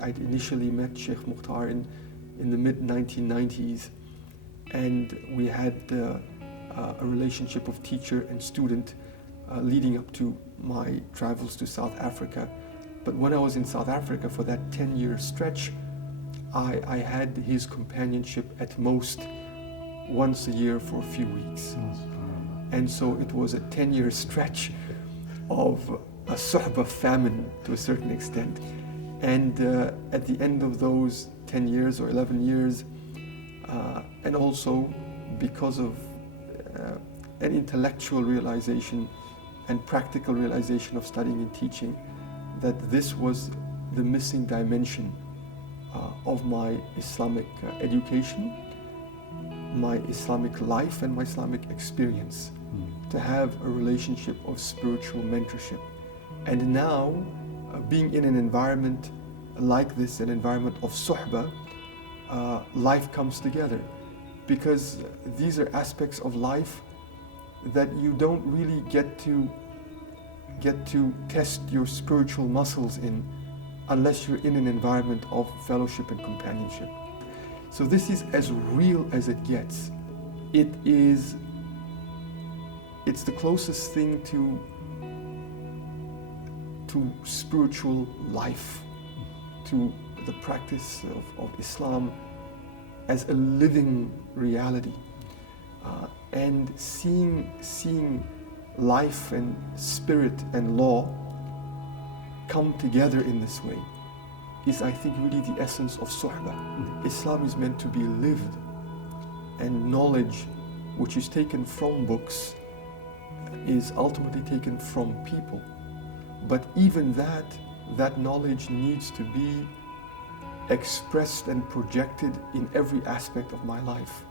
I'd initially met Sheikh Mukhtar in the mid-1990s, and we had a relationship of teacher and student leading up to my travels to South Africa. But when I was in South Africa for that 10-year stretch, I had his companionship at most once a year for a few weeks. And so it was a 10-year stretch of a suhbah famine to a certain extent. And at the end of those 10 years or 11 years, and also because of an intellectual realization and practical realization of studying and teaching, that this was the missing dimension of my Islamic education, my Islamic life, and my Islamic experience, to have a relationship of spiritual mentorship. And now, being in an environment like this, an environment of suhbah, life comes together, because these are aspects of life that you don't really get to test your spiritual muscles in unless you're in an environment of fellowship and companionship. So this is as real as it gets. It's the closest thing to spiritual life, to the practice of Islam as a living reality. And seeing life and spirit and law come together in this way is, I think, really the essence of suhbah. Islam is meant to be lived, and knowledge which is taken from books is ultimately taken from people. But even that knowledge needs to be expressed and projected in every aspect of my life.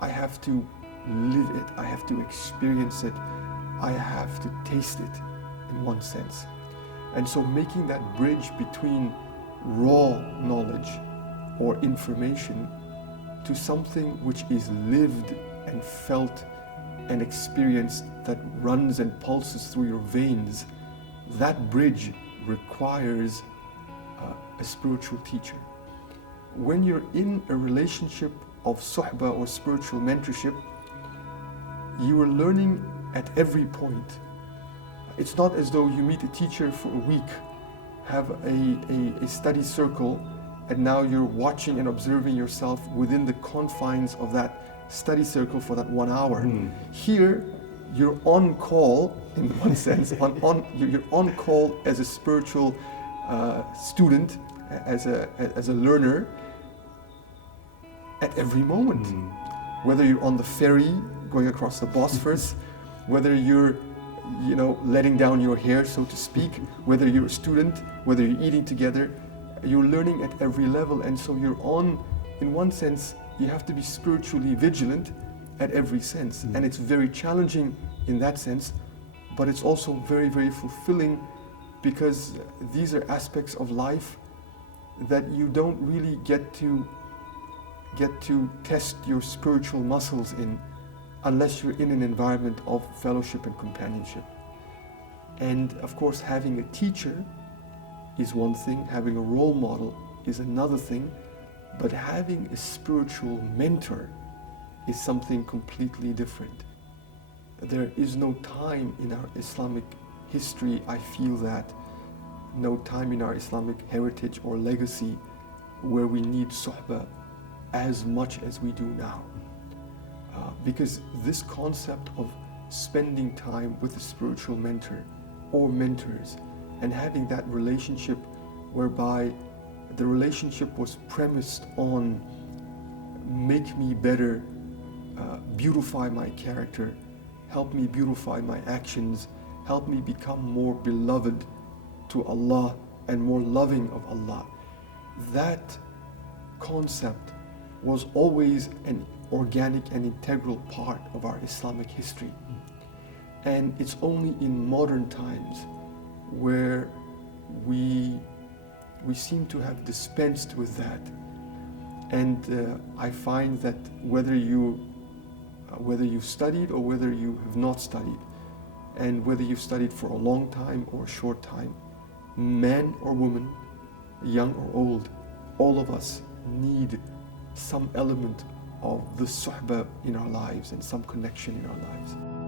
I have to live it, I have to experience it, I have to taste it in one sense. And so making that bridge between raw knowledge or information to something which is lived and felt and experienced, that runs and pulses through your veins, that bridge requires a spiritual teacher. When you're in a relationship of suhbah or spiritual mentorship, you are learning at every point. It's not as though you meet a teacher for a week, have a study circle, and now you're watching and observing yourself within the confines of that study circle for that 1 hour. Here, you're on call, in one sense, you're on call as a spiritual student, as a learner, at every moment. Whether you're on the ferry going across the Bosphorus, whether you're letting down your hair, so to speak, whether you're a student, whether you're eating together, you're learning at every level. And so you're on, in one sense, you have to be spiritually vigilant at every sense. And it's very challenging in that sense, but it's also very, very fulfilling, because these are aspects of life that you don't really get to test your spiritual muscles in unless you're in an environment of fellowship and companionship. And of course, having a teacher is one thing, having a role model is another thing, but having a spiritual mentor is something completely different. There is no time in our Islamic history, I feel that, no time in our Islamic heritage or legacy where we need suhbah as much as we do now. Because this concept of spending time with a spiritual mentor or mentors and having that relationship whereby the relationship was premised on make me better, beautify my character, help me beautify my actions, help me become more beloved to Allah and more loving of Allah. That concept was always an organic and integral part of our Islamic history. And it's only in modern times where we seem to have dispensed with that. And I find that whether you've studied or whether you have not studied, and whether you've studied for a long time or a short time, man or woman, young or old, all of us need some element of the suhbah in our lives and some connection in our lives.